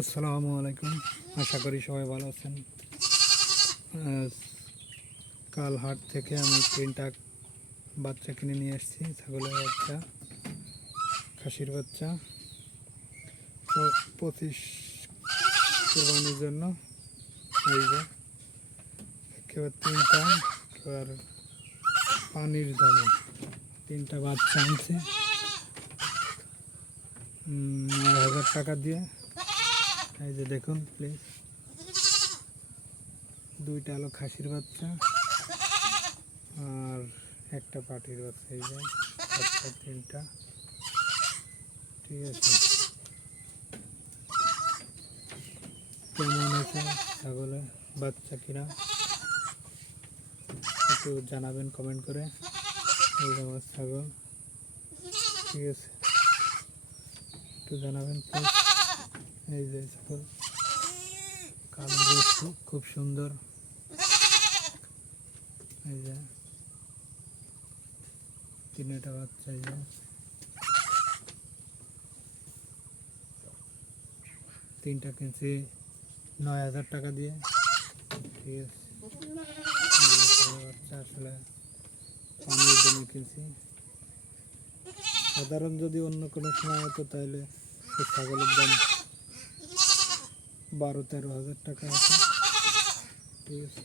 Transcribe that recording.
আসসালামু আলাইকুম। আশা করি সবাই ভালো আছেন। কাল হাট থেকে আমি 3টা বাচ্চা কিনে নিয়ে এসেছি, ছাগলের বাচ্চা, খাসির বাচ্চা। তো 25 কোরবানির জন্য এই যে একেবারে 3টা একেবারে পানির দামে 3টা বাচ্চা আনছে 9,000 টাকা দিয়ে। এই যে দেখুন প্লিজ, 2টা হলো খাসির বাচ্চা আর একটা পাটির বাচ্চা। এই যে বাচ্চা 3টা, ঠিক আছে। কেমন হয়েছে ছাগলের বাচ্চা কিনা একটু জানাবেন কমেন্ট করে। এই যে আমার ছাগল, ঠিক আছে, একটু জানাবেন প্লিজ। এই যে ছাগল, কালার খুব সুন্দর। এই যে 3টা বাচ্চা, এই যে 3টা কিনছি 9,000 টাকা দিয়ে, ঠিক আছে। বাচ্চা আসলে পানির দামে কিনছি। সাধারণ যদি অন্য কোনো সময় হতো তাহলে এই ছাগলের দাম 12-13 হাজার টাকা আছে, ঠিক আছে।